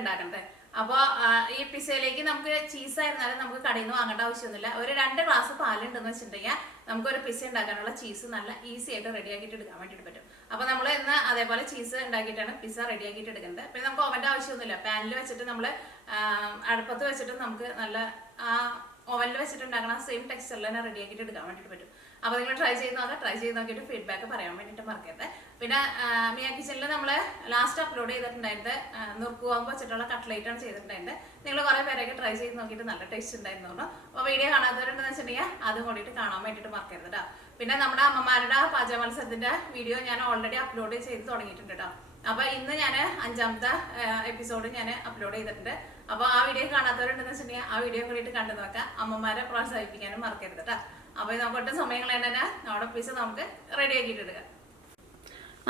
ഉണ്ടാക്കുന്നത്. അപ്പോൾ ഈ പിസയിലേക്ക് നമുക്ക് ചീസ് ആയിരുന്നാലും നമുക്ക് കടയിൽ നിന്ന് വാങ്ങേണ്ട ആവശ്യമൊന്നുമില്ല. ഒരു 2 ഗ്ലാസ് പാലുണ്ടെന്ന് വെച്ചിട്ടുണ്ടെങ്കിൽ നമുക്കൊരു പിസ ഉണ്ടാക്കാനുള്ള ചീസ് നല്ല ഈസി ആയിട്ട് റെഡിയാക്കിയിട്ട് എടുക്കാൻ വേണ്ടിയിട്ട് പറ്റും. അപ്പോൾ നമ്മൾ ഇന്ന് അതേപോലെ ചീസ് ഉണ്ടാക്കിയിട്ടാണ് പിസ റെഡിയാക്കിയിട്ട് എടുക്കുന്നത്. പിന്നെ നമുക്ക് ഓവൻ്റെ ആവശ്യമൊന്നുമില്ല. പാനിൽ വെച്ചിട്ട് നമ്മൾ അടുപ്പത്ത് വെച്ചിട്ട് നമുക്ക് നല്ല ഓവനിൽ വെച്ചിട്ട് ഉണ്ടാക്കണ സെയിം ടെക്സ്ചറിൽ തന്നെ റെഡിയാക്കിയിട്ട് എടുക്കാൻ വേണ്ടിയിട്ട് പറ്റും. അപ്പോൾ നിങ്ങൾ ട്രൈ ചെയ്ത് നോക്കിയിട്ട് ഫീഡ്ബാക്ക് പറയാൻ വേണ്ടിയിട്ട് മറക്കരുത്. പിന്നെ മിയ കിച്ചണിൽ നമ്മൾ ലാസ്റ്റ് അപ്ലോഡ് ചെയ്തിട്ടുണ്ടായിരുന്നത് നുറുക്കുവാകുമ്പോൾ വെച്ചിട്ടുള്ള കട്ട്ലേറ്റ് ആണ് ചെയ്തിട്ടുണ്ടായിരുന്നത്. നിങ്ങൾ കുറേ പേരൊക്കെ ട്രൈ ചെയ്ത് നോക്കിയിട്ട് നല്ല ടേസ്റ്റ് ഉണ്ടായിരുന്നു. അപ്പോൾ വീഡിയോ കാണാത്തവരുണ്ടെന്ന് വെച്ചിട്ടുണ്ടെങ്കിൽ അതും കൂടിയിട്ട് കാണാൻ വേണ്ടിയിട്ട് മറക്കരുത് കേട്ടോ. പിന്നെ നമ്മുടെ അമ്മമാരുടെ പാചക മത്സരത്തിന്റെ വീഡിയോ ഞാൻ ഓൾറെഡി അപ്ലോഡ് ചെയ്ത് തുടങ്ങിയിട്ടുണ്ട് കേട്ടോ. അപ്പോൾ ഇന്ന് ഞാൻ 5ാമത്തെ എപ്പിസോഡ് ഞാൻ അപ്ലോഡ് ചെയ്തിട്ടുണ്ട്. അപ്പോൾ ആ വീഡിയോ കാണാത്തവരുണ്ടെന്ന് വെച്ചിട്ടുണ്ടെങ്കിൽ ആ വീഡിയോ കൂടിയിട്ട് കണ്ടു നോക്കാം. അമ്മമാരെ പ്രോത്സാഹിപ്പിക്കാനും മറക്കരുത് കേട്ടോ. അപ്പോൾ നമുക്ക് ഒട്ടും സമയങ്ങൾ തന്നെ നമ്മുടെ പിസ നമുക്ക് റെഡിയാക്കിയിട്ട് എടുക്കാം.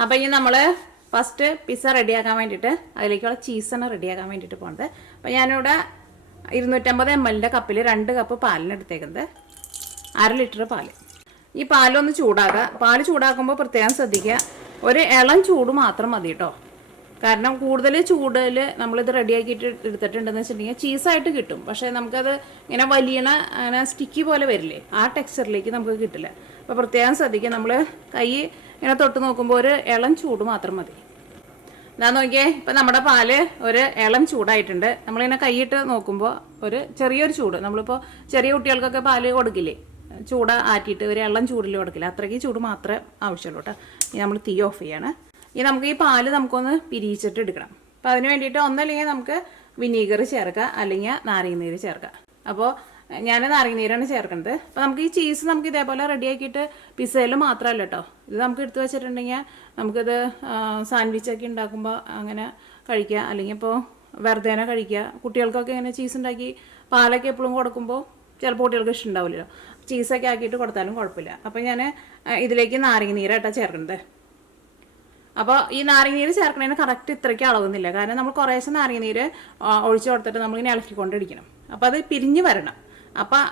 അപ്പോൾ ഇനി നമ്മൾ ഫസ്റ്റ് പിസ റെഡിയാക്കാൻ വേണ്ടിയിട്ട് അതിലേക്കുള്ള ചീസാണ് റെഡിയാക്കാൻ വേണ്ടിയിട്ട് പോകുന്നത്. അപ്പോൾ ഞാനിവിടെ 250 ml കപ്പിൽ 2 കപ്പ് പാലിന് എടുത്തേക്കുന്നത്. 1/2 ലിറ്റർ പാല്. ഈ പാലൊന്ന് ചൂടാക്കുക. പാല് ചൂടാക്കുമ്പോൾ പ്രത്യേകം ശ്രദ്ധിക്കുക, ഒരു ഇളം ചൂട് മാത്രം മതി കേട്ടോ. കാരണം കൂടുതൽ ചൂടിൽ നമ്മളിത് റെഡിയാക്കിയിട്ട് എടുത്തിട്ടുണ്ടെന്ന് വെച്ചിട്ടുണ്ടെങ്കിൽ ചീസായിട്ട് കിട്ടും. പക്ഷേ നമുക്കത് ഇങ്ങനെ വലിയണ അങ്ങനെ സ്റ്റിക്കി പോലെ വരില്ലേ, ആ ടെക്സ്ചറിലേക്ക് നമുക്ക് കിട്ടില്ല. അപ്പോൾ പ്രത്യേകം ശ്രദ്ധിക്കുക, നമ്മൾ കൈ ഇങ്ങനെ തൊട്ട് നോക്കുമ്പോൾ ഒരു ഇളം ചൂട് മാത്രം മതി. എന്താ നോക്കിയേ, ഇപ്പം നമ്മുടെ പാല് ഒരു ഇളം ചൂടായിട്ടുണ്ട്. നമ്മളിങ്ങനെ കൈയിട്ട് നോക്കുമ്പോൾ ഒരു ചെറിയൊരു ചൂട്, നമ്മളിപ്പോൾ ചെറിയ കുട്ടികൾക്കൊക്കെ പാല് കൊടുക്കില്ലേ, ചൂട് ആറ്റിയിട്ട് ഒരു ഇളം ചൂടിൽ കൊടുക്കില്ല, അത്രയ്ക്ക് ചൂട് മാത്രമേ ആവശ്യമുള്ളൂ കേട്ടോ. ഇനി നമ്മൾ തീ ഓഫ് ചെയ്യാണ്. ഇനി നമുക്ക് ഈ പാല് നമുക്കൊന്ന് പിരിച്ചിട്ട് എടുക്കണം. അപ്പോൾ അതിന് വേണ്ടിയിട്ട് ഒന്നല്ലെങ്കിൽ നമുക്ക് വിനീഗർ ചേർക്കുക, അല്ലെങ്കിൽ നാരങ്ങനീര് ചേർക്കുക. അപ്പോൾ ഞാൻ നാരങ്ങനീരാണ് ചേർക്കുന്നത്. അപ്പോൾ നമുക്ക് ഈ ചീസ് നമുക്ക് ഇതേപോലെ റെഡിയാക്കിയിട്ട് പിസയിൽ മാത്രമല്ല കേട്ടോ, ഇത് നമുക്ക് എടുത്ത് വെച്ചിട്ടുണ്ടെങ്കിൽ നമുക്കിത് സാൻഡ്വിച്ചൊക്കെ ഉണ്ടാക്കുമ്പോൾ അങ്ങനെ കഴിക്കുക, അല്ലെങ്കിൽ ഇപ്പോൾ വെറുതെ കഴിക്കുക. കുട്ടികൾക്കൊക്കെ ഇങ്ങനെ ചീസ് ഉണ്ടാക്കി പാലൊക്കെ എപ്പോഴും കൊടുക്കുമ്പോൾ ചിലപ്പോൾ കുട്ടികൾക്ക് ഇഷ്ടമുണ്ടാവില്ലല്ലോ. ചീസൊക്കെ ആക്കിയിട്ട് കൊടുത്താലും കുഴപ്പമില്ല. അപ്പോൾ ഞാൻ ഇതിലേക്ക് നാരങ്ങനീരായിട്ടാണ് ചേർക്കുന്നത്. അപ്പോൾ ഈ നാരങ്ങനീര് ചേർക്കണതിന് കറക്റ്റ് ഇത്രയ്ക്ക് അളവുന്നില്ല. കാരണം നമ്മൾ കുറേശ്ശെ നാരങ്ങനീര് ഒഴിച്ച് കൊടുത്തിട്ട് നമ്മളിങ്ങനെ ഇളക്കിക്കൊണ്ടിരിക്കണം. അപ്പോൾ അത് പിരിഞ്ഞ് വരണം. അപ്പോൾ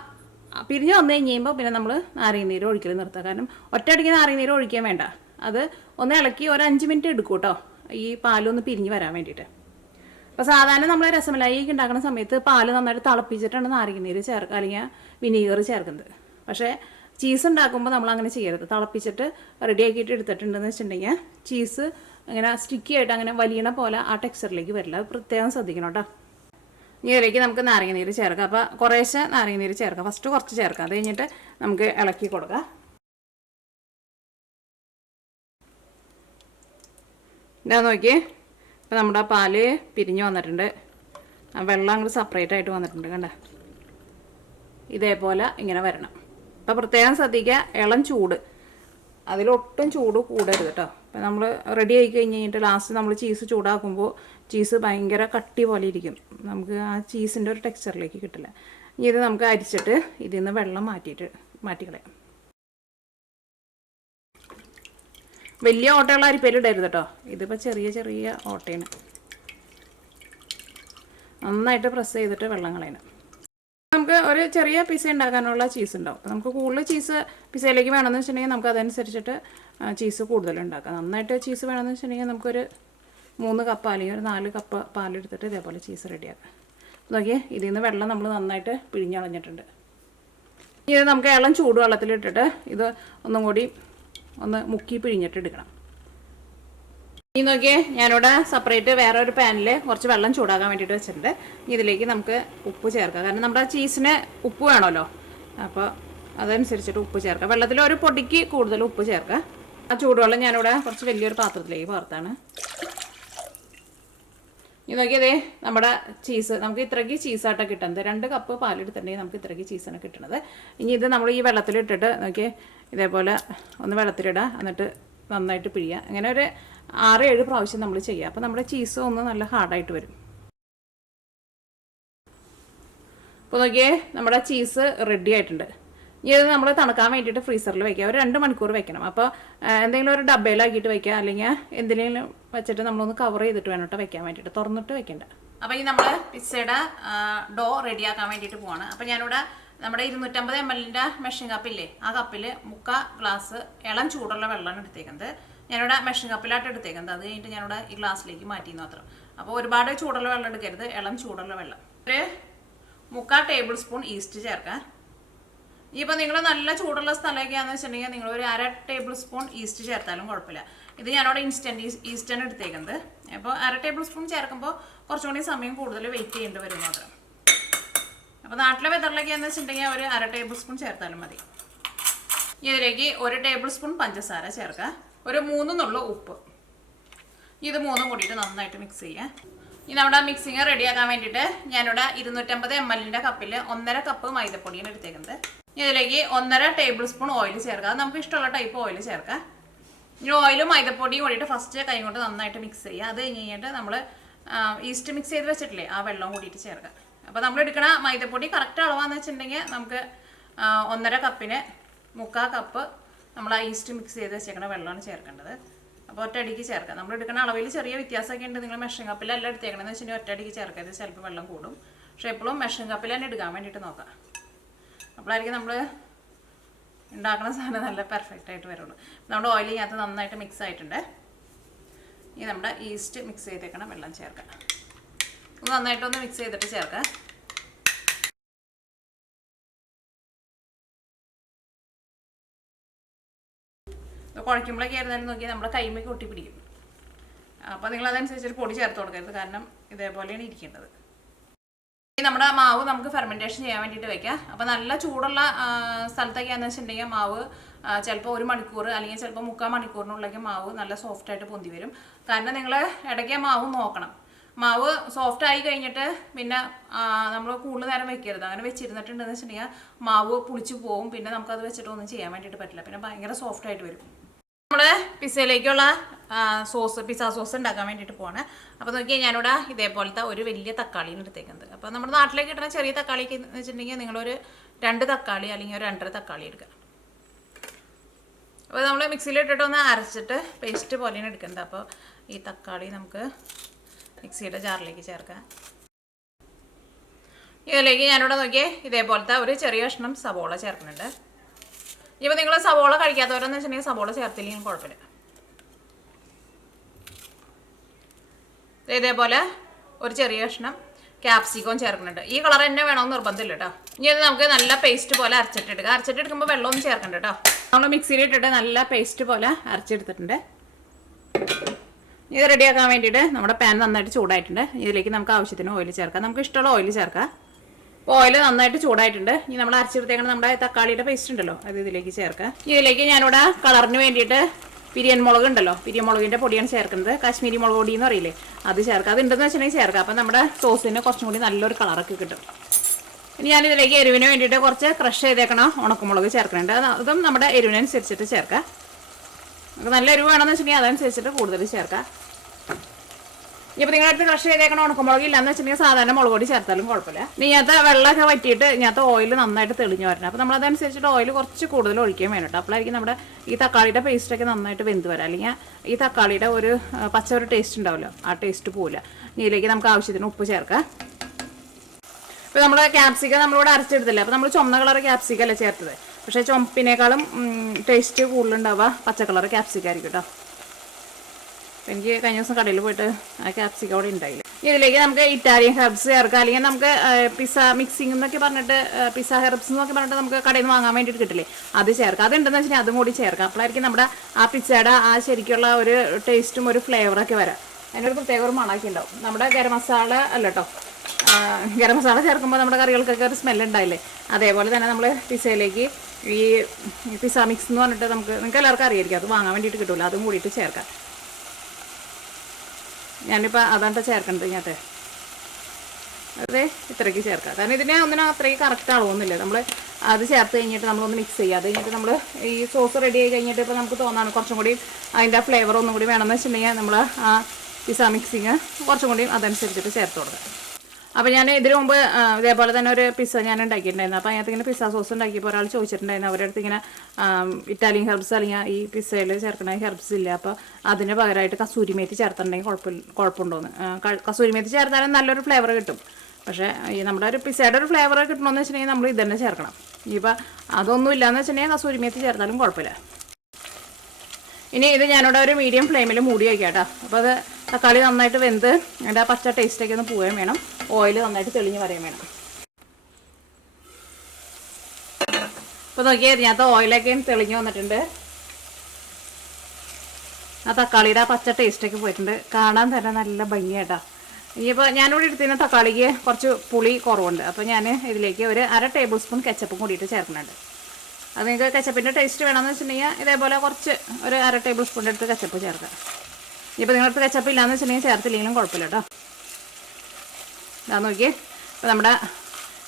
പിരിഞ്ഞ് വന്നു കഴിയുമ്പോൾ പിന്നെ നമ്മൾ നാരങ്ങനീര് ഒഴിക്കൽ നിർത്തുക. കാരണം ഒറ്റയടിക്ക് നാരങ്ങനീര് ഒഴിക്കാൻ വേണ്ട, അത് ഒന്ന് ഇളക്കി ഒരു 5 മിനിറ്റ് എടുക്കും കേട്ടോ, ഈ പാലൊന്ന് പിരിഞ്ഞ് വരാൻ വേണ്ടിയിട്ട്. അപ്പോൾ സാധാരണ നമ്മൾ രസമലായിക്ക് ഉണ്ടാക്കുന്ന സമയത്ത് പാല് നന്നായിട്ട് തിളപ്പിച്ചിട്ടാണ് നാരങ്ങനീര് ചേർക്കുക അല്ലെങ്കിൽ വിനീഗർ ചേർക്കുന്നത്. പക്ഷേ ചീസ് ഉണ്ടാക്കുമ്പോൾ നമ്മൾ അങ്ങനെ ചെയ്യരുത്. തിളപ്പിച്ചിട്ട് റെഡിയാക്കിയിട്ട് എടുത്തിട്ടുണ്ടെന്ന് വെച്ചിട്ടുണ്ടെങ്കിൽ ചീസ് അങ്ങനെ സ്റ്റിക്കി ആയിട്ട് അങ്ങനെ വലിയണ പോലെ ആ ടെക്സ്ചറിലേക്ക് വരില്ല. അത് പ്രത്യേകം ശ്രദ്ധിക്കണം കേട്ടോ. ഇനി ഇതിലേക്ക് നമുക്ക് നാരങ്ങനീര് ചേർക്കാം. അപ്പോൾ കുറേശ്ശെ നാരങ്ങനീര് ചേർക്കാം. ഫസ്റ്റ് കുറച്ച് ചേർക്കാം, അത് കഴിഞ്ഞിട്ട് നമുക്ക് ഇളക്കി കൊടുക്കാം. ഇതാ നോക്കിയേ, ഇപ്പോൾ നമ്മുടെ പാല് പിരിഞ്ഞ് വന്നിട്ടുണ്ട്. വെള്ളം അങ്ങോട്ട് സെപ്പറേറ്റ് ആയിട്ട് വന്നിട്ടുണ്ട്. കണ്ട, ഇതേപോലെ ഇങ്ങനെ വരണം. അപ്പോൾ പ്രത്യേകം ശ്രദ്ധിക്കുക, ഇളം ചൂട്, അതിലൊട്ടും ചൂട് കൂടരുത് കേട്ടോ. അപ്പോൾ നമ്മൾ റെഡി ആയി കഴിഞ്ഞിട്ട് ലാസ്റ്റ് നമ്മൾ ചീസ് ചൂടാക്കുമ്പോൾ ചീസ് ഭയങ്കര കട്ടി പോലെ ഇരിക്കും, നമുക്ക് ആ ചീസിൻ്റെ ഒരു ടെക്സ്ചറിലേക്ക് കിട്ടില്ല. ഇനി ഇത് നമുക്ക് അരിച്ചിട്ട് ഇതിൽ നിന്ന് വെള്ളം മാറ്റിക്കളയാം. വലിയ ഓട്ടയുള്ള അരിപ്പയിൽ ഇടരുത് കേട്ടോ, ഇതിപ്പോൾ ചെറിയ ചെറിയ ഓട്ടയാണ്. നന്നായിട്ട് പ്രസ് ചെയ്തിട്ട് വെള്ളം കളയണം. നമുക്ക് ഒരു ചെറിയ പിസ ഉണ്ടാക്കാനുള്ള ചീസ് ഉണ്ടാവും. അപ്പോൾ നമുക്ക് കൂടുതൽ ചീസ് പിസയിലേക്ക് വേണമെന്ന് വെച്ചിട്ടുണ്ടെങ്കിൽ നമുക്ക് അതനുസരിച്ചിട്ട് ചീസ് കൂടുതൽ ഉണ്ടാക്കാം. നന്നായിട്ട് ചീസ് വേണമെന്ന് വെച്ചിട്ടുണ്ടെങ്കിൽ നമുക്കൊരു 3 കപ്പ് അല്ലെങ്കിൽ ഒരു 4 കപ്പ് പാലെടുത്തിട്ട് ഇതേപോലെ ചീസ് റെഡിയാക്കാം. നോക്കിയേ, ഇതിൽ നിന്ന് വെള്ളം നമ്മൾ നന്നായിട്ട് പിഴിഞ്ഞളഞ്ഞിട്ടുണ്ട്. ഇത് നമുക്ക് ഇളം ചൂട് വെള്ളത്തിലിട്ടിട്ട് ഇത് ഒന്നും കൂടി ഒന്ന് മുക്കി പിഴിഞ്ഞിട്ട് എടുക്കണം. ഈ നോക്കിയേ, ഞാനിവിടെ സെപ്പറേറ്റ് വേറെ ഒരു പാനിൽ കുറച്ച് വെള്ളം ചൂടാക്കാൻ വേണ്ടിയിട്ട് വെച്ചിട്ടുണ്ട്. ഇതിലേക്ക് നമുക്ക് ഉപ്പ് ചേർക്കാം. കാരണം നമ്മുടെ ചീസിന് ഉപ്പ് വേണമല്ലോ, അപ്പോൾ അതനുസരിച്ചിട്ട് ഉപ്പ് ചേർക്കാം. വെള്ളത്തിൽ ഒരു പൊടിക്ക് കൂടുതൽ ഉപ്പ് ചേർക്കാം. ആ ചൂടുവെള്ളം ഞാനിവിടെ കുറച്ച് വലിയൊരു പാത്രത്തിലേക്ക് പകർത്താണ്. ഇത് നോക്കിയതേ, നമ്മുടെ ചീസ് നമുക്ക് ഇത്രയ്ക്ക് ചീസായിട്ടാണ് കിട്ടുന്നത്. 2 കപ്പ് പാലെടുത്തിട്ടുണ്ടെങ്കിൽ നമുക്ക് ഇത്രയ്ക്ക് ചീസാണ് കിട്ടുന്നത്. ഇനി ഇത് നമ്മൾ ഈ വെള്ളത്തിലിട്ടിട്ട് നോക്കിയേ, ഇതേപോലെ ഒന്ന് വെള്ളത്തിലിടുക, എന്നിട്ട് നന്നായിട്ട് പിഴിയുക. അങ്ങനെ ഒരു 6-7 പ്രാവശ്യം നമ്മൾ ചെയ്യുക. അപ്പോൾ നമ്മുടെ ചീസ് ഒന്ന് നല്ല ഹാർഡായിട്ട് വരും. അപ്പോൾ നോക്കിയേ, നമ്മുടെ ചീസ് റെഡി ആയിട്ടുണ്ട്. ഇനി ഇത് നമ്മൾ തണുക്കാൻ വേണ്ടിയിട്ട് ഫ്രീസറിൽ വയ്ക്കുക. ഒരു 2 മണിക്കൂർ വെക്കണം. അപ്പോൾ എന്തെങ്കിലും ഒരു ഡബ്ബയിലാക്കിയിട്ട് വയ്ക്കുക, അല്ലെങ്കിൽ എന്തെങ്കിലും വെച്ചിട്ട് നമ്മളൊന്ന് കവർ ചെയ്തിട്ട് വേണം കേട്ടോ വെക്കാൻ വേണ്ടിയിട്ട്, തുറന്നിട്ട് വെക്കേണ്ട. അപ്പോൾ ഈ നമ്മൾ പിസ്സയുടെ ഡോ റെഡിയാക്കാൻ വേണ്ടിയിട്ട് പോവാണ്. അപ്പോൾ ഞാനിവിടെ നമ്മുടെ 250 ml മെഷീൻ കപ്പില്ലേ, ആ കപ്പിൽ 3/4 ഗ്ലാസ് ഇളം ചൂടുള്ള വെള്ളമാണ് എടുത്തേക്കുന്നത്. ഞാനിവിടെ മെഷീൻ കപ്പിലായിട്ട് എടുത്തേക്കുന്നത്. അത് കഴിഞ്ഞിട്ട് ഞാനിവിടെ ഈ ഗ്ലാസ്സിലേക്ക് മാറ്റിയെന്ന് മാത്രം. അപ്പോൾ ഒരുപാട് ചൂടുള്ള വെള്ളം എടുക്കരുത്, ഇളം ചൂടുള്ള വെള്ളം. ഒരു 3/4 ടേബിൾ സ്പൂൺ ഈസ്റ്റ് ചേർക്കാം. ഇപ്പോൾ നിങ്ങൾ നല്ല ചൂടുള്ള സ്ഥലമൊക്കെയാണെന്ന് വെച്ചിട്ടുണ്ടെങ്കിൽ നിങ്ങൾ ഒരു 1/2 ടേബിൾ സ്പൂൺ ഈസ്റ്റ് ചേർത്താലും കുഴപ്പമില്ല. ഇത് ഞാനവിടെ ഇൻസ്റ്റൻറ്റ് ഈസ്റ്റാണ് എടുത്തേക്കുന്നത്. അപ്പോൾ 1/2 ടേബിൾ സ്പൂൺ ചേർക്കുമ്പോൾ കുറച്ചും കൂടി സമയം കൂടുതൽ വെയിറ്റ് ചെയ്യേണ്ടി വരും മാത്രം. അപ്പോൾ നാട്ടിലെ വെതറിലൊക്കെയാണെന്ന് വെച്ചിട്ടുണ്ടെങ്കിൽ ഒരു 1/2 ടേബിൾ സ്പൂൺ ചേർത്താലും മതി. ഇതിലേക്ക് 1 ടേബിൾ സ്പൂൺ പഞ്ചസാര ചേർക്കുക. ഒരു 3 നുള്ള ഉപ്പ്. ഇത് 3 കൂടിയിട്ട് നന്നായിട്ട് മിക്സ് ചെയ്യാം. ഇനി നമ്മുടെ മിക്സിങ് റെഡിയാക്കാൻ വേണ്ടിയിട്ട് ഞാനിവിടെ 250 ml കപ്പിൽ 1.5 കപ്പ് മൈദപ്പൊടിയാണ് എടുത്തേക്കുന്നത്. ഇതിലേക്ക് 1.5 ടേബിൾ സ്പൂൺ ഓയിൽ ചേർക്കുക. അത് നമുക്ക് ഇഷ്ടമുള്ള ടൈപ്പ് ഓയിൽ ചേർക്കാം. ഇനി ഓയിലും മൈദപ്പൊടിയും കൂടിയിട്ട് ഫസ്റ്റ് കൈ കൊണ്ട് നന്നായിട്ട് മിക്സ് ചെയ്യുക. അത് കഴിഞ്ഞിട്ട് നമ്മൾ ഈസ്റ്റ് മിക്സ് ചെയ്ത് വെച്ചിട്ടില്ലേ, ആ വെള്ളം കൂടിയിട്ട് ചേർക്കുക. അപ്പോൾ നമ്മൾ എടുക്കണ മൈദപ്പൊടി കറക്റ്റ് അളവാന്ന് വെച്ചിട്ടുണ്ടെങ്കിൽ നമുക്ക് 1.5 കപ്പിന് 3/4 കപ്പ് നമ്മൾ ആ ഈസ്റ്റ് മിക്സ് ചെയ്ത് വെച്ചേക്കണ വെള്ളമാണ് ചേർക്കേണ്ടത്. അപ്പോൾ ഒറ്റയടിക്ക് ചേർക്കാം. നമ്മൾ എടുക്കുന്ന അളവിൽ ചെറിയ വ്യത്യാസമൊക്കെ ഉണ്ട്. നിങ്ങൾ മെഷീൻ കപ്പിലല്ല എടുത്തേക്കണമെന്ന് വെച്ചിട്ടുണ്ടെങ്കിൽ ഒറ്റയടിക്ക് ചേർക്കരുത്, ചിലപ്പോൾ വെള്ളം കൂടും. പക്ഷേ എപ്പോഴും മെഷീൻ കപ്പിൽ തന്നെ എടുക്കാൻ വേണ്ടിയിട്ട് നോക്കാം. അപ്പോഴായിരിക്കും നമ്മൾ ഉണ്ടാക്കുന്ന സാധനം നല്ല പെർഫെക്റ്റ് ആയിട്ട് വരുള്ളൂ. നമ്മുടെ ഓയിൽ ഇതിനകത്ത് നന്നായിട്ട് മിക്സ് ആയിട്ടുണ്ട്. ഇനി നമ്മുടെ ഈസ്റ്റ് മിക്സ് ചെയ്തേക്കണം വെള്ളം ചേർക്കാം. നന്നായിട്ടൊന്ന് മിക്സ് ചെയ്തിട്ട് ചേർക്കാം. കുഴയ്ക്കുമ്പോഴൊക്കെ ആയിരുന്നാലും നോക്കി നമ്മുടെ കൈമേക്ക് ഒട്ടി പിടിക്കും. അപ്പോൾ നിങ്ങൾ അതനുസരിച്ചൊരു പൊടി ചേർത്ത് കൊടുക്കരുത്, കാരണം ഇതേപോലെയാണ് ഇരിക്കേണ്ടത്. ഇനി നമ്മുടെ മാവ് നമുക്ക് ഫെർമെൻറ്റേഷൻ ചെയ്യാൻ വേണ്ടിയിട്ട് വെക്കാം. അപ്പോൾ നല്ല ചൂടുള്ള സ്ഥലത്തൊക്കെയാണെന്ന് വെച്ചിട്ടുണ്ടെങ്കിൽ മാവ് ചിലപ്പോൾ 1 മണിക്കൂർ അല്ലെങ്കിൽ ചിലപ്പോൾ 3/4 മണിക്കൂറിനുള്ളിലേക്ക് മാവ് നല്ല സോഫ്റ്റായിട്ട് പൊന്തി വരും. കാരണം നിങ്ങൾ ഇടയ്ക്ക് മാവ് നോക്കണം. മാവ് സോഫ്റ്റ് ആയി കഴിഞ്ഞിട്ട് പിന്നെ നമ്മൾ കൂടുതൽ നേരം വെക്കരുത്. അങ്ങനെ വെച്ചിരുന്നിട്ടുണ്ടെന്ന് വെച്ചിട്ടുണ്ടെങ്കിൽ മാവ് പുളിച്ച് പോവും. പിന്നെ നമുക്കത് വെച്ചിട്ട് ഒന്നും ചെയ്യാൻ വേണ്ടിയിട്ട് പറ്റില്ല. പിന്നെ ഭയങ്കര സോഫ്റ്റ് ആയിട്ട് വരും. നമ്മുടെ പിസയിലേക്കുള്ള പിസ്സ സോസ് ഉണ്ടാക്കാൻ വേണ്ടിയിട്ട് പോവാണ്. അപ്പോൾ നോക്കിയാൽ ഞാനിവിടെ ഇതേപോലത്തെ ഒരു വലിയ തക്കാളിയാണ് എടുത്തേക്കുന്നത്. അപ്പോൾ നമ്മുടെ നാട്ടിലേക്ക് കിട്ടുന്ന ചെറിയ തക്കാളിക്ക് എന്ന് വെച്ചിട്ടുണ്ടെങ്കിൽ നിങ്ങളൊരു 2 തക്കാളി അല്ലെങ്കിൽ ഒരു 2.5 തക്കാളി എടുക്കുക. അപ്പോൾ നമ്മൾ മിക്സിയിലിട്ടിട്ട് ഒന്ന് അരച്ചിട്ട് പേസ്റ്റ് പോലെയാണ് എടുക്കുന്നത്. അപ്പോൾ ഈ തക്കാളി നമുക്ക് മിക്സിയുടെ ജാറിലേക്ക് ചേർക്കാം. ഇതിലേക്ക് ഞാനിവിടെ നോക്കിയേ ഇതേപോലത്തെ ഒരു ചെറിയ കഷ്ണം സവോള ചേർക്കുന്നുണ്ട്. ഇപ്പോൾ നിങ്ങൾ സവോള കഴിക്കാത്തവരെന്ന് വെച്ചിട്ടുണ്ടെങ്കിൽ സവോള ചേർത്തില്ലെങ്കിൽ കുഴപ്പമില്ല. ഇതേപോലെ ഒരു ചെറിയ കഷ്ണം ക്യാപ്സിക്കം ചേർക്കുന്നുണ്ട്. ഈ കളർ തന്നെ വേണമെന്ന് നിർബന്ധമില്ല കേട്ടോ. ഇനി അത് നമുക്ക് നല്ല പേസ്റ്റ് പോലെ അരച്ചിട്ടെടുക്കുക. അരച്ചിട്ടെടുക്കുമ്പോൾ വെള്ളമൊന്നും ചേർക്കണ്ട കേട്ടോ. നമ്മൾ മിക്സിയിലിട്ടിട്ട് നല്ല പേസ്റ്റ് പോലെ അരച്ചെടുത്തിട്ടുണ്ട്. ഇത് റെഡിയാക്കാൻ വേണ്ടിയിട്ട് നമ്മുടെ പാൻ നന്നായിട്ട് ചൂടായിട്ടുണ്ട്. ഇതിലേക്ക് നമുക്ക് ആവശ്യത്തിന് ഓയിൽ ചേർക്കാം. നമുക്ക് ഇഷ്ടമുള്ള ഓയിൽ ചേർക്കാം. ഓയിൽ നന്നായിട്ട് ചൂടായിട്ടുണ്ട്. ഇനി നമ്മൾ അരച്ചെടുത്തേക്കണം നമ്മുടെ തക്കാളിയുടെ പേസ്റ്റ് ഉണ്ടല്ലോ, അത് ഇതിലേക്ക് ചേർക്കാം. ഇതിലേക്ക് ഞാനിവിടെ കളറിന് വേണ്ടിയിട്ട് പിരിയൻ മുളക് ഉണ്ടല്ലോ, പിരിയൻ മുളകിൻ്റെ പൊടിയാണ് ചേർക്കുന്നത്. കാശ്മീരി മുളക് പൊടി എന്ന് പറയില്ലേ, അത് ചേർക്കാം. അത് ഉണ്ടെന്ന് വെച്ചിട്ടുണ്ടെങ്കിൽ ചേർക്കാം. അപ്പം നമ്മുടെ സോസിന് കുറച്ചും കൂടി നല്ലൊരു കളറൊക്കെ കിട്ടും. ഇനി ഞാനിതിലേക്ക് എരിവിന് വേണ്ടിയിട്ട് കുറച്ച് ക്രഷ് ചെയ്തേക്കണം ഉണക്കമുളക് ചേർക്കുന്നുണ്ട്. അതും നമ്മുടെ എരിവിനനുസരിച്ചിട്ട് ചേർക്കാം. നമുക്ക് നല്ല എരിവ് വേണമെന്ന് വെച്ചിട്ടുണ്ടെങ്കിൽ അതനുസരിച്ചിട്ട് കൂടുതൽ ചേർക്കാം. ഇപ്പോൾ നിങ്ങളടുത്ത് ക്രഷ് ചെയ്തേക്കണം ഉണക്കമുളക് ഇല്ലാന്ന് വെച്ചിട്ടുണ്ടെങ്കിൽ സാധാരണ മുളക് പൊടി ചേർത്താലും കുഴപ്പമില്ല. ഇങ്ങനത്തെ വെള്ളമൊക്കെ വറ്റിയിട്ട് ഇങ്ങനത്തെ ഓയിൽ നന്നായിട്ട് തെളിഞ്ഞു വരണം. അപ്പോൾ നമ്മളതനുസരിച്ചിട്ട് ഓയിൽ കുറച്ച് കൂടുതൽ ഒഴിക്കാൻ വേണം കേട്ടോ. അപ്പോഴായിരിക്കും നമ്മുടെ ഈ തക്കാളിയുടെ പേസ്റ്റൊക്കെ നന്നായിട്ട് വെന്ത് വരാം. അല്ലെങ്കിൽ ഈ തക്കാളിയുടെ ഒരു പച്ച ഒരു ടേസ്റ്റ് ഉണ്ടാവുമല്ലോ, ആ ടേസ്റ്റ് പോവില്ല. ഇതിലേക്ക് നമുക്ക് ആവശ്യത്തിന് ഉപ്പ് ചേർക്കാം. ഇപ്പോൾ നമ്മൾ ക്യാപ്സിക്കം നമ്മളിവിടെ അരച്ചെടുത്തില്ല. അപ്പോൾ നമ്മൾ ചുമന്ന കളർ ക്യാപ്സിക്കം അല്ലേ ചേർത്തത്. പക്ഷേ ചുമപ്പിനേക്കാളും ടേസ്റ്റ് കൂടുതലുണ്ടാവുക പച്ച കളർ ക്യാപ്സിക്കം ആയിരിക്കും കേട്ടോ. എനിക്ക് കഴിഞ്ഞ ദിവസം കടയിൽ പോയിട്ട് ആ ക്യാപ്സിക്കം അവിടെ ഉണ്ടായില്ല. ഇതിലേക്ക് നമുക്ക് ഇറ്റാലിയൻ ഹെർബ്സ് ചേർക്കാം. അല്ലെങ്കിൽ നമുക്ക് പിസ്സ മിക്സിംഗ് എന്നൊക്കെ പറഞ്ഞിട്ട് പിസ്സ ഹെർബ്സ് എന്നൊക്കെ പറഞ്ഞിട്ട് നമുക്ക് കടയിൽ നിന്ന് വാങ്ങാൻ വേണ്ടിയിട്ട് കിട്ടില്ലേ, അത് ചേർക്കാം. അതുണ്ടെന്ന് വെച്ചാൽ അതും കൂടി ചേർക്കാം. അപ്പോഴായിരിക്കും നമ്മുടെ ആ പിസ്സയുടെ ആ ശരിക്കുള്ള ഒരു ടേസ്റ്റും ഒരു ഫ്ലേവറൊക്കെ വരാം. അതിനൊരു പ്രത്യേക ഒരു മണമൊക്കെ ഉണ്ടാവും. നമ്മുടെ ഗരം മസാല അല്ല കേട്ടോ, ഗരം മസാല ചേർക്കുമ്പോൾ നമ്മുടെ കറികൾക്കൊക്കെ ഒരു സ്മെല്ല് ഉണ്ടായില്ലേ, അതേപോലെ തന്നെ നമ്മൾ പിസ്സയിലേക്ക് ഈ പിസ്സ മിക്സ് എന്ന് പറഞ്ഞിട്ട് നിങ്ങൾക്ക് എല്ലാവർക്കും അറിയായിരിക്കും, അത് വാങ്ങാൻ വേണ്ടിയിട്ട് കിട്ടില്ല, അതും കൂടിയിട്ട് ചേർക്കാം. ഞാനിപ്പോൾ അതാണ് ചേർക്കേണ്ടത്. ഇങ്ങനത്തെ അതെ ഇത്രയ്ക്ക് ചേർക്കാം. കാരണം ഒന്നിനും അത്രയ്ക്ക് കറക്റ്റ് അളവൊന്നുമില്ല. നമ്മൾ അത് ചേർത്ത് കഴിഞ്ഞിട്ട് നമ്മളൊന്ന് മിക്സ് ചെയ്യുക. അത് കഴിഞ്ഞിട്ട് നമ്മൾ ഈ സോസ് റെഡി ആയി കഴിഞ്ഞിട്ട് ഇപ്പോൾ നമുക്ക് തോന്നാണ് കുറച്ചും കൂടി അതിൻ്റെ ഫ്ലേവർ ഒന്നും കൂടി വേണമെന്ന് വെച്ചിട്ടുണ്ടെങ്കിൽ നമ്മൾ ആ പിസ്സ മിക്സിങ് കുറച്ചും കൂടി അതനുസരിച്ചിട്ട് ചേർത്ത് കൊടുക്കുക. അപ്പോൾ ഞാൻ ഇതിനു മുമ്പ് ഇതേപോലെ തന്നെ ഒരു പിസ്സ ഞാൻ ഉണ്ടാക്കിയിട്ടുണ്ടായിരുന്നു. അപ്പോൾ അതിനകത്ത് ഇങ്ങനെ പിസ്സ സോസ് ഉണ്ടാക്കിയപ്പോൾ ഒരാൾ ചോദിച്ചിട്ടുണ്ടായിരുന്നു, അവരുടെ അടുത്ത് ഇങ്ങനെ ഇറ്റാലിയൻ ഹെർബ്സ് അല്ലെങ്കിൽ ഈ പിസ്സയിൽ ചേർക്കണ ഹെർബ്സ് ഇല്ല, അപ്പോൾ അതിന് പകരമായിട്ട് കസൂരി മേത്തി ചേർത്തിട്ടുണ്ടെങ്കിൽ കുഴപ്പമുണ്ടോന്ന്. കസൂരി മേത്തി ചേർത്താലും നല്ലൊരു ഫ്ലേവർ കിട്ടും. പക്ഷേ ഈ നമ്മുടെ ഒരു പിസ്സയുടെ ഒരു ഫ്ലേവർ കിട്ടണമെന്ന് വെച്ചിട്ടുണ്ടെങ്കിൽ നമ്മൾ ഇത് തന്നെ ചേർക്കണം. ഇനിയിപ്പോൾ അതൊന്നും ഇല്ലയെന്ന് വെച്ചിട്ടുണ്ടെങ്കിൽ കസൂരി മേത്തി ചേർത്താലും കുഴപ്പമില്ല. ഇനി ഇത് ഞാനിവിടെ ഒരു മീഡിയം ഫ്ലെയിമിൽ മൂടി വയ്ക്കാം കേട്ടോ. അപ്പോൾ അത് തക്കാളി നന്നായിട്ട് വെന്ത് അതിൻ്റെ ആ പച്ച ടേസ്റ്റൊക്കെ ഒന്ന് പോവുകയും വേണം, ഓയിൽ നന്നായിട്ട് തെളിഞ്ഞ് വരെയും വേണം. അപ്പോൾ നോക്കിയാൽ ഇതിനകത്ത് ഓയിലൊക്കെ തെളിഞ്ഞ് വന്നിട്ടുണ്ട്, ആ തക്കാളിയുടെ ആ പച്ച ടേസ്റ്റൊക്കെ പോയിട്ടുണ്ട്, കാണാൻ തന്നെ നല്ല ഭംഗിയായിട്ടാ. ഇനിയിപ്പോൾ ഞാനിവിടെ എടുത്തിരുന്ന തക്കാളിക്ക് കുറച്ച് പുളി കുറവുണ്ട്, അപ്പോൾ ഞാൻ ഇതിലേക്ക് ഒരു 1/2 ടേബിൾ സ്പൂൺ കെച്ചപ്പും കൂടിയിട്ട് ചേർക്കുന്നുണ്ട്. അത് നിങ്ങൾക്ക് കെച്ചപ്പിൻ്റെ ടേസ്റ്റ് വേണമെന്ന് വെച്ചിട്ടുണ്ടെങ്കിൽ ഇതേപോലെ കുറച്ച് ഒരു 1/2 ടേബിൾ സ്പൂൺ എടുത്ത് കെച്ചപ്പ് ചേർക്കുക. ഇപ്പോൾ നിങ്ങളടുത്ത് കെച്ചപ്പ് ഇല്ലയെന്ന് വെച്ചിട്ടുണ്ടെങ്കിൽ ചേർത്തില്ലെങ്കിലും കുഴപ്പമില്ല കേട്ടോ. ഇതാ നോക്കിയേ, അപ്പോൾ നമ്മുടെ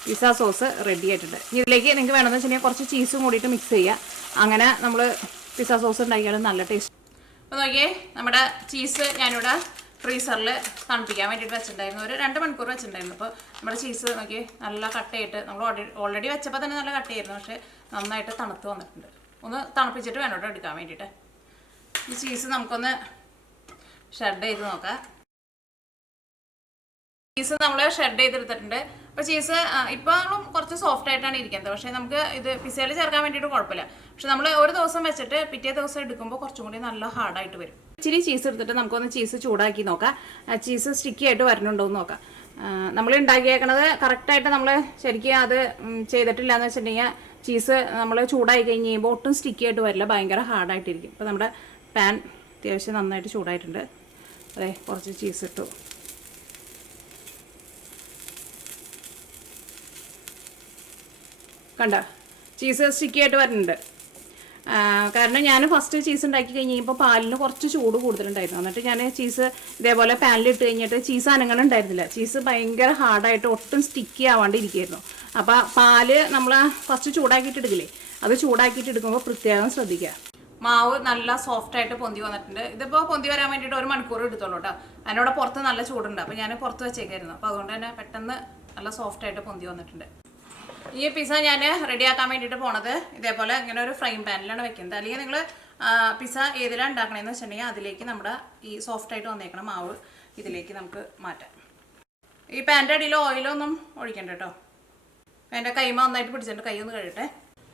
പിസ്സ സോസ് റെഡി ആയിട്ടുണ്ട്. ഇതിലേക്ക് നിങ്ങൾക്ക് വേണമെന്ന് വെച്ചിട്ടുണ്ടെങ്കിൽ കുറച്ച് ചീസും കൂടിയിട്ട് മിക്സ് ചെയ്യുക, അങ്ങനെ നമ്മൾ പിസ്സ സോസ് ഉണ്ടാക്കിയാലും നല്ല ടേസ്റ്റ്. അപ്പോൾ നോക്കിയേ, നമ്മുടെ ചീസ് ഞാനിവിടെ ഫ്രീസറിൽ തണുപ്പിക്കാൻ വേണ്ടിയിട്ട് വെച്ചിട്ടുണ്ടായിരുന്നു, ഒരു 2 മണിക്കൂർ വെച്ചിട്ടുണ്ടായിരുന്നു. അപ്പോൾ നമ്മുടെ ചീസ് നോക്കി നല്ല കട്ടയായിട്ട്, നമ്മൾ ഓൾറെഡി വെച്ചപ്പോൾ തന്നെ നല്ല കട്ടയായിരുന്നു, പക്ഷേ നന്നായിട്ട് തണുത്ത് വന്നിട്ടുണ്ട്. ഒന്ന് തണുപ്പിച്ചിട്ട് വേണം കേട്ടോ എടുക്കാൻ വേണ്ടിയിട്ട്. ഈ ചീസ് നമുക്കൊന്ന് ഷെഡ് ചെയ്ത് നോക്കാം. ചീസ് നമ്മൾ ഷെഡ് ചെയ്തെടുത്തിട്ടുണ്ട്. അപ്പോൾ ചീസ് ഇപ്പോഴും കുറച്ച് സോഫ്റ്റ് ആയിട്ടാണ് ഇരിക്കുന്നത്, പക്ഷേ നമുക്ക് ഇത് പിസ്സയിൽ ചേർക്കാൻ വേണ്ടിയിട്ട് കുഴപ്പമില്ല. പക്ഷെ നമ്മൾ ഒരു ദിവസം വെച്ചിട്ട് പിറ്റേ ദിവസം എടുക്കുമ്പോൾ കുറച്ചും കൂടി നല്ല ഹാർഡായിട്ട് വരും. ഇച്ചിരി ചീസ് എടുത്തിട്ട് നമുക്കൊന്ന് ചീസ് ചൂടാക്കി നോക്കാം, ചീസ് സ്റ്റിക്കി ആയിട്ട് വരുന്നുണ്ടോ എന്ന് നോക്കാം. നമ്മൾ ഉണ്ടാക്കിയേക്കണത് കറക്റ്റായിട്ട് നമ്മൾ ശരിക്കും അത് ചെയ്തിട്ടില്ല എന്ന് വെച്ചിട്ടുണ്ടെങ്കിൽ ചീസ് നമ്മൾ ചൂടായി കഴിഞ്ഞ് കഴിയുമ്പോൾ ഒട്ടും സ്റ്റിക്കി ആയിട്ട് വരില്ല, ഭയങ്കര ഹാർഡായിട്ടിരിക്കും. അപ്പോൾ നമ്മുടെ പാൻ അത്യാവശ്യം നന്നായിട്ട് ചൂടായിട്ടുണ്ട്. അതെ, കുറച്ച് ചീസ് ഇട്ടു. കണ്ട, ചീസ് സ്റ്റിക്കി ആയിട്ട് വരുന്നുണ്ട്. കാരണം ഞാൻ ഫസ്റ്റ് ചീസ് ഉണ്ടാക്കി കഴിഞ്ഞപ്പോൾ പാലിന് കുറച്ച് ചൂട് കൂടുതലുണ്ടായിരുന്നു. എന്നിട്ട് ഞാൻ ചീസ് ഇതേപോലെ പാനിലിട്ട് കഴിഞ്ഞിട്ട് ചീസ് അനങ്ങളുണ്ടായിരുന്നില്ല, ചീസ് ഭയങ്കര ഹാർഡായിട്ട് ഒട്ടും സ്റ്റിക്കി ആവാണ്ട് ഇരിക്കുമായിരുന്നു. അപ്പോൾ പാല് നമ്മൾ ഫസ്റ്റ് ചൂടാക്കിയിട്ട് എടുക്കില്ലേ, അത് ചൂടാക്കിയിട്ട് എടുക്കുമ്പോൾ പ്രത്യേകം ശ്രദ്ധിക്കുക. മാവ് നല്ല സോഫ്റ്റായിട്ട് പൊന്തി വന്നിട്ടുണ്ട്. ഇതിപ്പോൾ പൊന്തി വരാൻ വേണ്ടിയിട്ട് 1 മണിക്കൂർ എടുത്തോളൂ കേട്ടോ. അതിനോട് പുറത്ത് നല്ല ചൂടുണ്ട്, അപ്പോൾ ഞാൻ പുറത്ത് വെച്ചേക്കായിരുന്നു. അപ്പോൾ അതുകൊണ്ട് തന്നെ പെട്ടെന്ന് നല്ല സോഫ്റ്റായിട്ട് പൊന്തി വന്നിട്ടുണ്ട്. ഈ പിസ്സ ഞാൻ റെഡിയാക്കാൻ വേണ്ടിയിട്ട് പോണത് ഇതേപോലെ ഇങ്ങനെ ഒരു ഫ്രൈ പാനിലാണ് വെക്കുന്നത്. അല്ലെങ്കിൽ നിങ്ങൾ പിസ്സ ഏതിലാണ് ഉണ്ടാക്കണമെന്ന് വെച്ചിട്ടുണ്ടെങ്കിൽ അതിലേക്ക് നമ്മുടെ ഈ സോഫ്റ്റായിട്ട് വന്നേക്കണം മാവ് ഇതിലേക്ക് നമുക്ക് മാറ്റാം. ഈ പാൻ്റെ അടിയിൽ ഓയിലൊന്നും ഒഴിക്കണ്ട കേട്ടോ. എൻ്റെ കൈമ നന്നായിട്ട് പിടിച്ചിട്ട് കൈ ഒന്ന് കഴുകട്ടെ.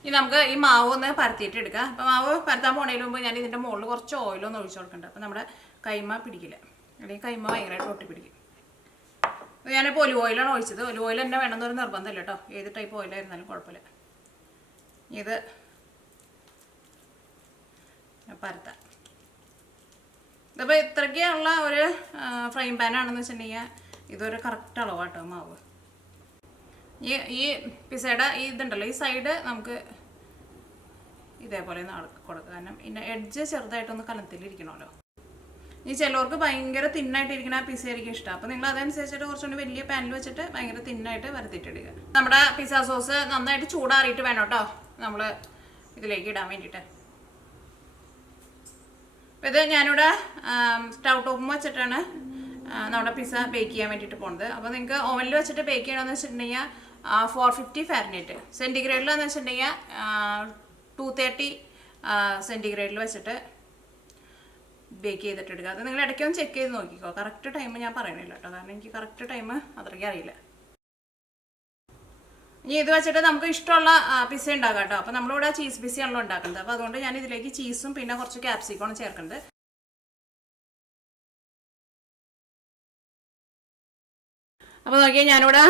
ഇനി നമുക്ക് ഈ മാവ് ഒന്ന് പരത്തിയിട്ട് എടുക്കാം. അപ്പോൾ മാവ് പരത്താൻ പോണതിന് മുമ്പ് ഞാൻ ഇതിൻ്റെ മുകളിൽ കുറച്ച് ഓയിലൊന്ന് ഒഴിച്ചു കൊടുക്കുന്നുണ്ട്. അപ്പോൾ നമ്മുടെ കൈമ പിടിക്കില്ല, അല്ലെങ്കിൽ കൈമ ഭയങ്കരമായിട്ട് ഒട്ടി പിടിക്കും. ഞാനിപ്പോൾ ഒലിവ് ഓയിലാണ് ഒഴിച്ചത്. ഒലിവ് ഓയിൽ തന്നെ വേണമെന്നൊരു നിർബന്ധമില്ല കേട്ടോ, ഏത് ടൈപ്പ് ഓയിലായിരുന്നാലും കുഴപ്പമില്ല. ഇത് പരത്താം. ഇതിപ്പോൾ ഇത്രയ്ക്കുള്ള ഒരു ഫ്രൈ പാനാണെന്ന് വെച്ചിട്ടുണ്ടെങ്കിൽ ഇതൊരു കറക്റ്റ് അളവാട്ടോ മാവ്. ഈ പിസ്സയുടെ ഈ ഇതുണ്ടല്ലോ, ഈ സൈഡ് നമുക്ക് ഇതേപോലെ കൊടുക്കുക, കാരണം ഇതിൻ്റെ എഡ്ജ് ചെറുതായിട്ടൊന്ന് കലത്തിലിരിക്കണമല്ലോ. ഈ ചിലവർക്ക് ഭയങ്കര തിന്നായിട്ടിരിക്കുന്ന പിസ്സ ആയിരിക്കും ഇഷ്ടം. അപ്പോൾ നിങ്ങൾ അതനുസരിച്ചിട്ട് കുറച്ചുകൂടി വലിയ പാനിൽ വെച്ചിട്ട് ഭയങ്കര തിന്നായിട്ട് വരത്തിട്ടിടുക. നമ്മുടെ പിസ്സ സോസ് നന്നായിട്ട് ചൂടാറിയിട്ട് വേണം കേട്ടോ നമ്മൾ ഇതിലേക്ക് ഇടാൻ വേണ്ടിയിട്ട്. അപ്പോൾ ഇത് ഞാനിവിടെ സ്റ്റൗ ടോപ്പും വെച്ചിട്ടാണ് നമ്മുടെ പിസ്സ ബേക്ക് ചെയ്യാൻ വേണ്ടിയിട്ട് പോകുന്നത്. അപ്പോൾ നിങ്ങൾക്ക് ഓവനിൽ വെച്ചിട്ട് ബേക്ക് ചെയ്യണമെന്ന് വെച്ചിട്ടുണ്ടെങ്കിൽ 450 ഫാരനൈറ്റ്, സെൻറ്റിഗ്രേഡിലെന്ന് വെച്ചിട്ടുണ്ടെങ്കിൽ 230 സെൻറ്റിഗ്രേഡിൽ വെച്ചിട്ട് ബേക്ക് ചെയ്തിട്ട് എടുക്കുക. അത് നിങ്ങൾ ഇടയ്ക്കൊന്ന് ചെക്ക് ചെയ്ത് നോക്കിക്കോ. കറക്റ്റ് ടൈം ഞാൻ പറയണില്ല കേട്ടോ, കാരണം എനിക്ക് കറക്റ്റ് ടൈം അത്രയ്ക്ക് അറിയില്ല. ഇനി ഇത് വെച്ചിട്ട് നമുക്ക് ഇഷ്ടമുള്ള പിസ്സ ഉണ്ടാക്കാം കേട്ടോ. അപ്പോൾ നമ്മളിവിടെ ചീസ് പിസ്സയാണല്ലോ ഉണ്ടാക്കുന്നത്. അപ്പോൾ അതുകൊണ്ട് ഞാൻ ഇതിലേക്ക് ചീസും പിന്നെ കുറച്ച് ക്യാപ്സിക്കമാണ് ചേർക്കുന്നത്. അപ്പോൾ നോക്കിയാൽ ഞാനിവിടെ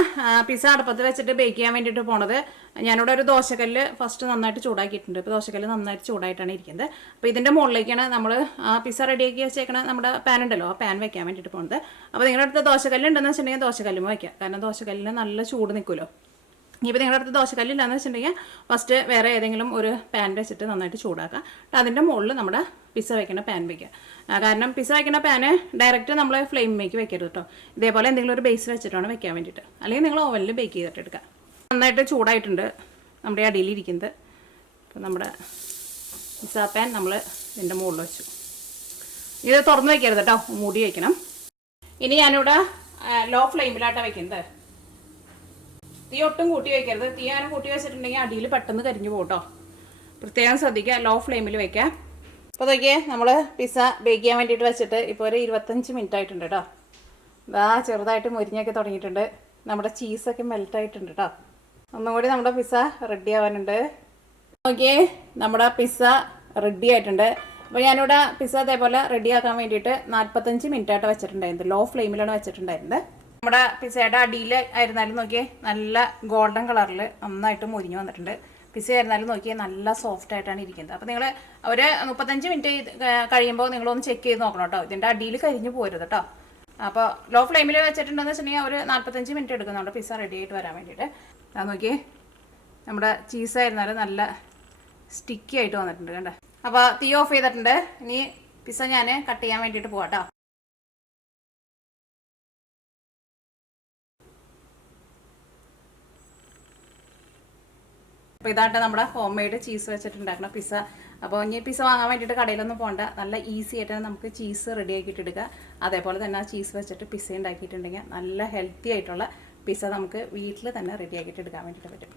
പിസ്സ അടുപ്പത്ത് വെച്ചിട്ട് ബേക്ക് ചെയ്യാൻ വേണ്ടിയിട്ട് പോണത്. ഞാനിവിടെ ഒരു ദോശക്കല്ല് ഫസ്റ്റ് നന്നായിട്ട് ചൂടാക്കിയിട്ടുണ്ട്. ഇപ്പോൾ ദോശക്കല്ല് നന്നായിട്ട് ചൂടായിട്ടാണ് ഇരിക്കുന്നത്. അപ്പോൾ ഇതിൻ്റെ മുകളിലേക്കാണ് നമ്മൾ പിസ്സ റെഡിയാക്കി വെച്ചേക്കണ നമ്മുടെ പാൻ ഉണ്ടല്ലോ, ആ പാൻ വെക്കാൻ വേണ്ടിയിട്ട് പോകുന്നത്. അപ്പോൾ നിങ്ങളുടെ അടുത്ത് ദോശക്കല്ല് ഉണ്ടെന്ന് വെച്ചിട്ടുണ്ടെങ്കിൽ ദോശക്കല്ലും വയ്ക്കാം, കാരണം ദോശക്കല്ലിന് നല്ല ചൂട് നിൽക്കുമല്ലോ. ഇപ്പോൾ നിങ്ങളുടെ അടുത്ത് ദോശക്കല്ലില്ലാന്ന് വെച്ചിട്ടുണ്ടെങ്കിൽ ഫസ്റ്റ് വേറെ ഏതെങ്കിലും ഒരു പാൻ വെച്ചിട്ട് നന്നായിട്ട് ചൂടാക്കുക. അതിൻ്റെ മുകളിൽ നമ്മുടെ പിസ്സ വയ്ക്കുന്ന പാൻ വയ്ക്കുക. കാരണം പിസ്സ വയ്ക്കുന്ന പാന് ഡയറക്റ്റ് നമ്മൾ ഫ്ലെയിമിലേക്ക് വെക്കരുത് കേട്ടോ. ഇതേപോലെ എന്തെങ്കിലും ഒരു ബേസ് വെച്ചിട്ടാണ് വെക്കാൻ വേണ്ടിയിട്ട്. അല്ലെങ്കിൽ നിങ്ങൾ ഓവനിൽ ബേക്ക് ചെയ്തിട്ട് എടുക്കുക. നന്നായിട്ട് ചൂടായിട്ടുണ്ട് നമ്മുടെ അടിയിലിരിക്കുന്നത്. അപ്പോൾ നമ്മുടെ പിസ്സ പാൻ നമ്മൾ ഇതിൻ്റെ മുകളിൽ വെച്ചു. ഇത് തുറന്ന് വയ്ക്കരുത് കേട്ടോ, മൂടി വയ്ക്കണം. ഇനി ഞാനിവിടെ ലോ ഫ്ലെയിമിലായിട്ടാണ് വയ്ക്കുന്നത്. തീ ഒട്ടും കൂട്ടി വയ്ക്കരുത്. തീ ഞാൻ കൂട്ടി വെച്ചിട്ടുണ്ടെങ്കിൽ അടിയിൽ പെട്ടെന്ന് കരിഞ്ഞു പോകും കേട്ടോ. പ്രത്യേകം ശ്രദ്ധിക്കുക, ലോ ഫ്ലെയിമിൽ വയ്ക്കുക. അപ്പോൾ നോക്കിയേ, നമ്മൾ പിസ്സ ബേക്ക് ചെയ്യാൻ വേണ്ടിയിട്ട് വെച്ചിട്ട് ഇപ്പോൾ ഒരു 25 മിനിറ്റ് ആയിട്ടുണ്ട് കേട്ടോ. ഇതാ ചെറുതായിട്ട് മുരിഞ്ഞൊക്കെ തുടങ്ങിയിട്ടുണ്ട്. നമ്മുടെ ചീസൊക്കെ മെൽറ്റായിട്ടുണ്ട് കേട്ടോ. ഒന്നും കൂടി നമ്മുടെ പിസ്സ റെഡി ആവാനുണ്ട്. നോക്കിയേ, നമ്മുടെ പിസ്സ റെഡി ആയിട്ടുണ്ട്. അപ്പോൾ ഞാനിവിടെ പിസ്സ അതേപോലെ റെഡിയാക്കാൻ വേണ്ടിയിട്ട് 45 മിനിറ്റായിട്ട് വെച്ചിട്ടുണ്ടായിരുന്നു. ലോ ഫ്ലെയിമിലാണ് വെച്ചിട്ടുണ്ടായിരുന്നത്. നമ്മുടെ പിസ്സയുടെ അടിയിൽ ആയിരുന്നാലും നോക്കിയേ നല്ല ഗോൾഡൻ കളറിൽ നന്നായിട്ട് മുരിഞ്ഞ് വന്നിട്ടുണ്ട്. പിസ്സ ആയിരുന്നാലും നോക്കിയാൽ നല്ല സോഫ്റ്റ് ആയിട്ടാണ് ഇരിക്കുന്നത്. അപ്പോൾ നിങ്ങൾ ഒരു 35 മിനിറ്റ് കഴിയുമ്പോൾ നിങ്ങളൊന്ന് ചെക്ക് ചെയ്ത് നോക്കണം കേട്ടോ. ഇതിൻ്റെ അടിയിൽ കരിഞ്ഞ് പോരുത് കേട്ടോ. അപ്പോൾ ലോ ഫ്ലെയിമിൽ വെച്ചിട്ടുണ്ടെന്ന് വെച്ചിട്ടുണ്ടെങ്കിൽ ഒരു 45 മിനിറ്റ് എടുക്കും നമ്മുടെ പിസ്സ റെഡി ആയിട്ട് വരാൻ വേണ്ടിയിട്ട്. അത് നോക്കിയേ നമ്മുടെ ചീസായിരുന്നാലും നല്ല സ്റ്റിക്കി ആയിട്ട് വന്നിട്ടുണ്ട് കണ്ടേ. അപ്പോൾ തീ ഓഫ് ചെയ്തിട്ടുണ്ട്. ഇനി പിസ്സ ഞാൻ കട്ട് ചെയ്യാൻ വേണ്ടിയിട്ട് പോവാം കേട്ടോ. അപ്പോൾ ഇതായിട്ട് നമ്മുടെ ഹോം മെയ്ഡ് ചീസ് വെച്ചിട്ടുണ്ടാക്കുന്ന പിസ്സ. അപ്പോൾ ഇനി പിസ്സ വാങ്ങാൻ വേണ്ടിയിട്ട് കടയിലൊന്നും പോകണ്ട. നല്ല ഈസി ആയിട്ട് നമുക്ക് ചീസ് റെഡി ആക്കിയിട്ട് എടുക്കുക. അതേപോലെ തന്നെ ആ ചീസ് വെച്ചിട്ട് പിസ്സ ഉണ്ടാക്കിയിട്ടുണ്ടെങ്കിൽ നല്ല ഹെൽത്തി ആയിട്ടുള്ള പിസ്സ നമുക്ക് വീട്ടിൽ തന്നെ റെഡി ആക്കിയിട്ട് എടുക്കാൻ വേണ്ടിയിട്ട് പറ്റും.